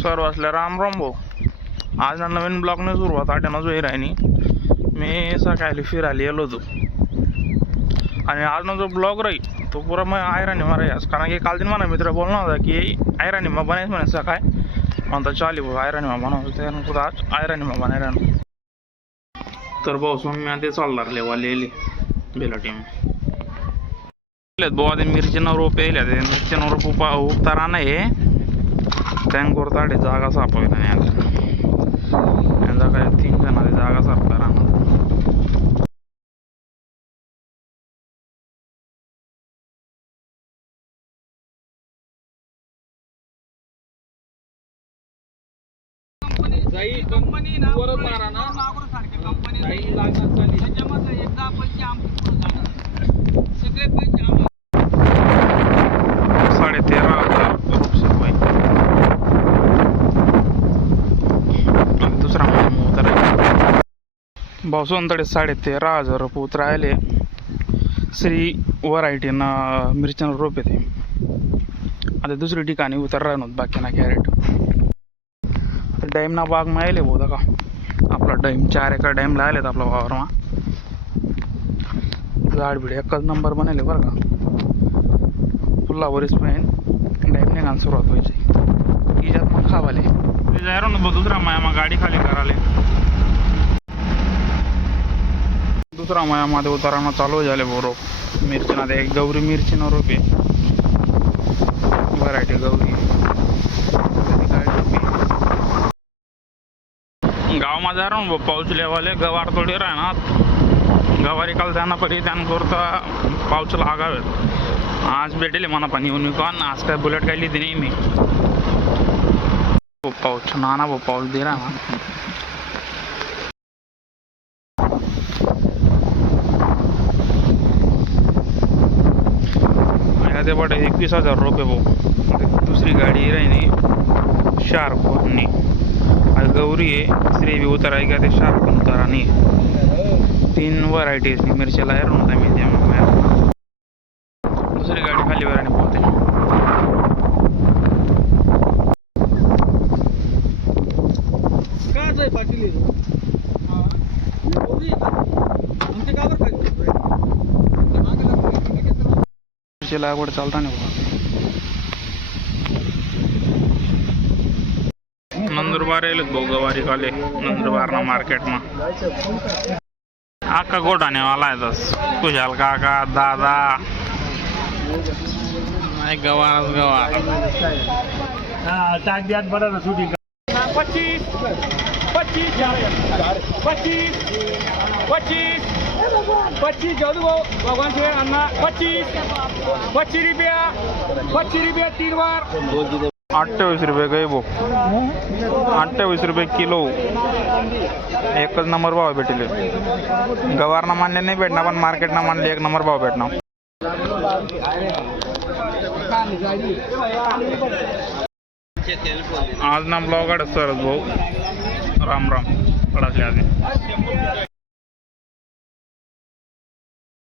Sir वाचल्या राम राम भाऊ. आज ना नवीन ब्लॉगने सुरुवात आठ्यानं जो राहिनी मी सकाळी फिरायला गेलो होतो आणि आज ना जो ब्लॉग राहील तो पुरा मग आयराणी मारायस, कारण की काल दिन मला मित्र बोलणार होता की आयराणी मा बनायचं म्हणे सकाळ म्हणता चाली भाऊ आयराणी मा बनवतो त्यानंतर आज आयराणी मा बनायला तर भाऊ सोन मी ते चालणार लेवाले बेला टीम भाऊ. आता मिरचीनं रोप येईल मिरचीनं रोप उपतारा नाही त्यांना कोरताडे जागा सापडला नाही यांचा काय 3 जणांची जागा सापडला राहणार. कंपनी ना परत मारा ना कंपनी नाही लागणार चालेल त्याच्यामध्ये एकदा पैसे आमचे सगळे पैसे 13,500 रुपये. दुसरा भाऊसोनकडे 13,500 रुपये उतरायले श्री व्हरायटीनं मिरचीनं रोप येते. आता दुसरी ठिकाणी उतर राहणार बाकी ना कॅरेट डॅम ना बाग मा आले बोधा का आपला डॅम 4 एकर डॅम ला आलेत आपला वावरमा झाड बिड एकच नंबर बनले बरं का. फुल्ला वरीस पण डॅम ने सुरुवात व्हायची इजात मग खावाले जायरो ना दुसरा माया गाडी खाली कराले दुसरा मायामध्ये उतारानं चालू झाले बोरो मिरचीना ते एक गौरी मिरचीनं रोपे व्हरायटी गौरी गाव मा जा रहा पाऊस लेवाले गवार थोडी राहणार गवारी काल जाना परी त्यांना पाऊस लागावेत आज भेटेल मना पण युनिकॉर्न आज काय बुलेट काही लिहिली नाही मी पाऊस नाना पाऊस दे रहा ना ते बट 21,000 रुपये भाऊ. दुसरी गाडी राहिनी शार्क नाही आज गौरी आहे श्री भी उतर आहे का ते शार्क उतारा नाही 3 व्हरायटीज मिरचीला आहे नव्हता मी त्या दुसरी गाडी खाली वर आणि पोहते काय जाय पाटील मिरची लागवड चालता नाही नंदुरबार येईल भाऊ गवारी काले नंदुरबार ना मार्केट में आका गोटाने वाला है दस कुशाल काका दादा गवार गवार टाक दियात बड़ा शूटिंग 25 जादू भगवान से अन्ना 25 रुपया 3 बार 28 रुपये गए वो 28 रुपये किलो एकच नंबर भाव भेटले गवारना मानले नाही भेटणार पण मार्केटना मानले 1 नंबर भाव भेटणार. आज ना ब्लॉग सरस भाऊ राम राम पडाले आधी